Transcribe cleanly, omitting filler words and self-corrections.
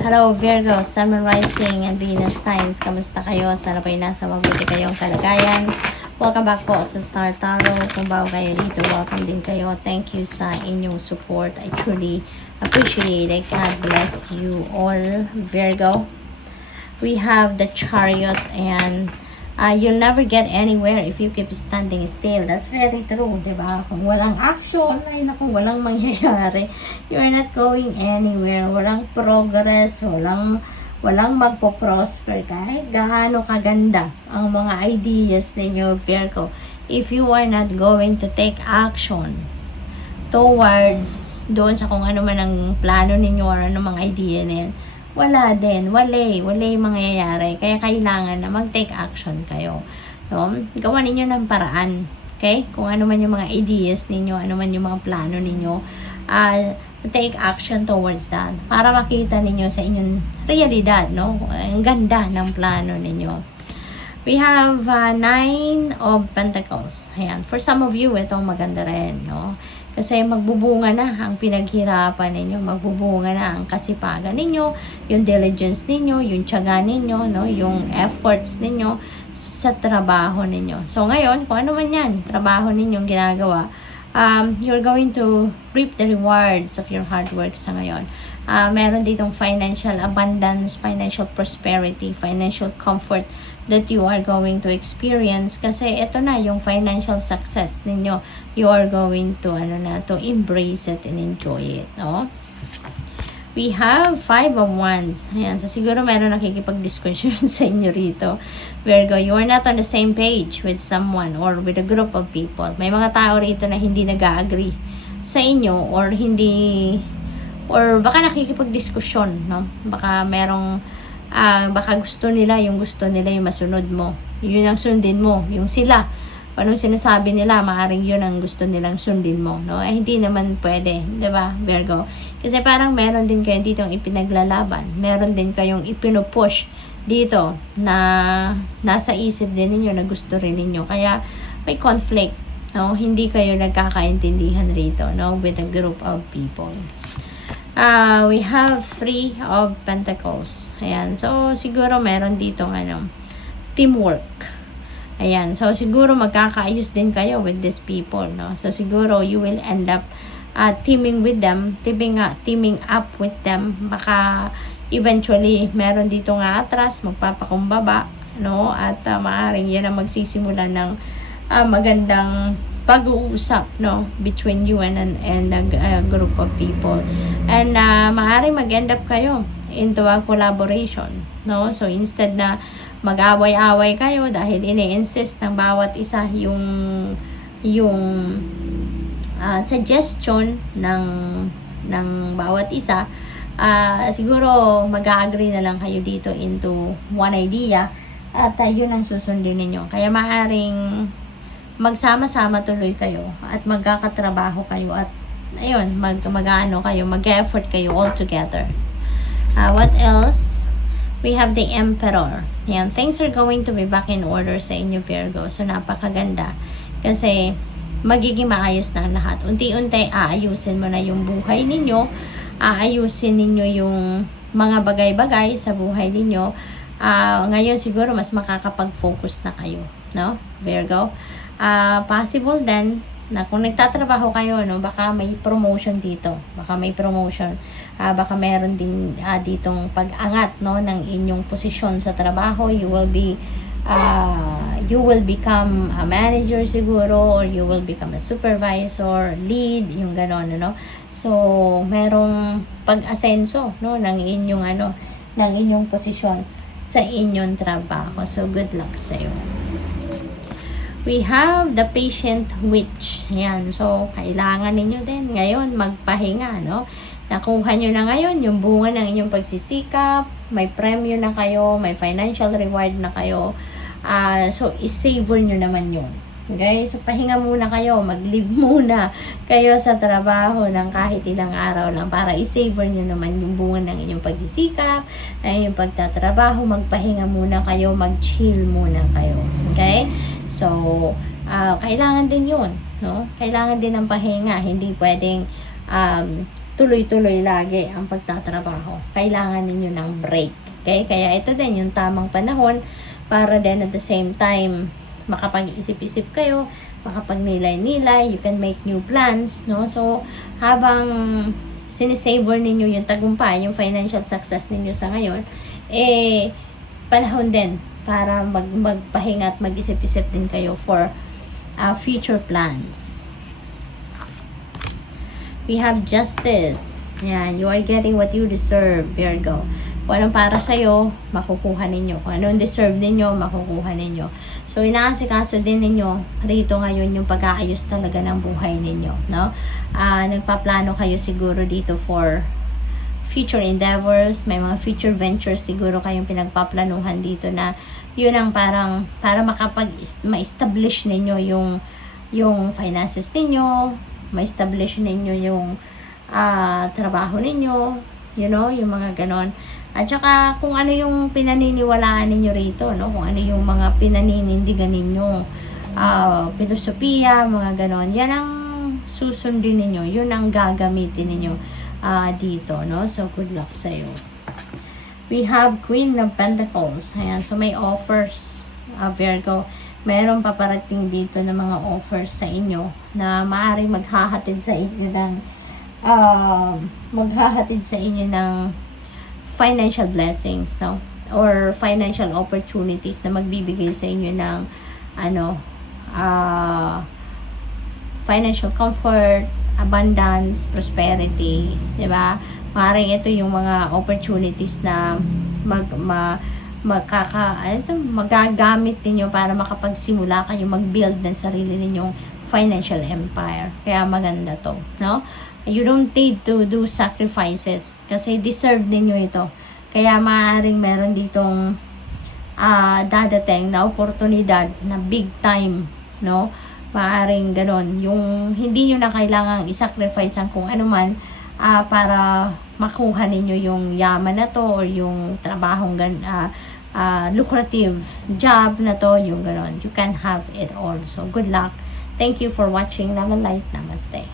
Hello Virgo, Sun, Moon, Rising, and Venus signs. Kamusta kayo? Sana po'y nasa mabuti kayong kalagayan. Welcome back po sa Star Tarot. Kung bago kayo dito, welcome din kayo. Thank you sa inyong support. I truly appreciate it. God bless you all, Virgo. We have the Chariot, and you'll never get anywhere if you keep standing still. That's very true, diba? Kung walang action, ay naku, walang mangyayari. You're not going anywhere. Walang progress, walang magpo-prosper. Kahit gaano kaganda ang mga ideas ninyo, Virgo. If you are not going to take action towards doon sa kung ano man ang plano ninyo or ano mga idea na yan, wala din, wala yung mangyayari. Kaya kailangan na mag-take action kayo. No? Gawa ninyo ng paraan. Okay? Kung ano man yung mga ideas ninyo, ano man yung mga plano ninyo, take action towards that. Para makita ninyo sa inyong realidad, no? Ang ganda ng plano ninyo. We have 9 of Pentacles. Ayan. For some of you, itong maganda rin, no? Kasi magbubunga na ang pinaghirapan ninyo, magbubunga na ang kasipagan ninyo, yung diligence ninyo, yung tiyaga ninyo, no, yung efforts ninyo sa trabaho ninyo. So ngayon, kung ano man yan, trabaho ninyong ginagawa, you're going to reap the rewards of your hard work sa ngayon. Meron ditong financial abundance, financial prosperity, financial comfort that you are going to experience kasi ito na yung financial success ninyo. You are going to to embrace it and enjoy it, no? We have 5 of Wands. Ayan, so siguro meron nakikipag-discussion sa inyo rito. Virgo, you are not on the same page with someone or with a group of people. May mga tao rito na hindi nag-agree sa inyo or baka nakikipag-diskusyon, no? Baka merong baka gusto nila yung masunod mo. Yun ang sundin mo. Yung sila, anong sinasabi nila, maaring yun ang gusto nilang sundin mo, no? Hindi naman pwede, 'di ba, Virgo? Kasi parang meron din kayo ditong ipinaglalaban. Meron din kayong ipinupush dito na nasa isip din ninyo na gusto rin ninyo. Kaya may conflict, no? Hindi kayo nagkakaintindihan rito, no, with a group of people. We have 3 of Pentacles. Ayan. So, siguro meron dito teamwork. Ayan. So, siguro magkakaayos din kayo with these people, no? So, siguro you will end up teaming with them, teaming up with them. Baka eventually meron dito atras, magpapakumbaba, no? At maaring yan ang magsisimula ng magandang pag-uusap, no, between you and a group of people. And maaring mag-end up kayo into a collaboration, no? So instead na mag-away-away kayo dahil ini-insist ng bawat isa yung suggestion ng bawat isa, siguro mag-agree na lang kayo dito into one idea at yun ang susundin ninyo. Kaya maaring magsama-sama tuloy kayo at magkakatrabaho kayo at ayun, mag-effort kayo all together. What else? We have the Emperor. Yan, things are going to be back in order sa inyo, Virgo. So, napakaganda. Kasi, magiging maayos na ang lahat. Unti-unti, aayusin mo na yung buhay ninyo. Aayusin ninyo yung mga bagay-bagay sa buhay ninyo. Ngayon, siguro, mas makakapag-focus na kayo. No, Virgo? Possible then na kung nagtatrabaho kayo, no, baka may promotion dito. Baka may promotion. Baka meron din ditong pag-angat, no, ng inyong posisyon sa trabaho. You will become a manager siguro, or you will become a supervisor, lead, yung ganon, no. So, merong pag-asenso, no, ng inyong posisyon sa inyong trabaho. So, good luck sa'yo. We have the Patient Witch. Ayan. So, kailangan ninyo din ngayon magpahinga, no? Nakuha nyo na ngayon yung bunga ng inyong pagsisikap. May premyo na kayo. May financial reward na kayo. So, isavor nyo naman yun. Okay? So, pahinga muna kayo. Mag-leave muna kayo sa trabaho ng kahit ilang araw lang para isavor nyo naman yung bunga ng inyong pagsisikap, ng inyong pagtatrabaho. Magpahinga muna kayo. Mag-chill muna kayo. Okay? So, kailangan din yun, no? Kailangan din ng pahinga. Hindi pwedeng tuloy-tuloy lagi ang pagtatrabaho. Kailangan ninyo ng break. Okay? Kaya ito din yung tamang panahon para din at the same time makapag-isip-isip kayo, makapagnilay-nilay, you can make new plans, no? So, habang sinisavor ninyo yung tagumpay, yung financial success ninyo sa ngayon, panahon din para magpahinga at mag-isip-isip din kayo for future plans. We have justice. Yan, you are getting what you deserve, Virgo. Kung anong para sa'yo, makukuha ninyo. Kung anong deserve ninyo, makukuha ninyo. So, inaasikaso din ninyo rito ngayon yung pag-aayos talaga ng buhay ninyo, no? Nagpaplano kayo siguro dito for future endeavors, may mga future ventures siguro kayong pinagpaplanuhan dito na yun ang parang para ma-establish ninyo yung finances ninyo, ma-establish ninyo yung trabaho ninyo, you know, yung mga ganon. At saka kung ano yung pinaniniwalaan ninyo rito, no? Kung ano yung mga pinaninindigan ninyo, filosofiya, mga ganon. Yan ang susundin ninyo, yun ang gagamitin ninyo dito, no? So, good luck sa'yo. We have Queen of Pentacles. Ayan, so may offers, Virgo. Meron paparating dito ng mga offers sa inyo na maaaring maghahatid sa inyo ng financial blessings, no? Or financial opportunities na magbibigay sa inyo ng financial comfort, abundance, prosperity, 'di ba? Maaaring ito yung mga opportunities na magagamit niyo para makapagsimula kayo mag-build ng sarili ninyong financial empire. Kaya maganda 'to, no? You don't need to do sacrifices kasi deserve niyo ito. Kaya maaaring meron ditong dadating na oportunidad na big time, no? Maaaring ganon. Yung hindi nyo na kailangang i-sacrifice ang kung ano man para makuha ninyo yung yaman na to or yung trabahong lucrative job na to, yung ganon. You can have it all. So, good luck. Thank you for watching. Love and light. Namaste.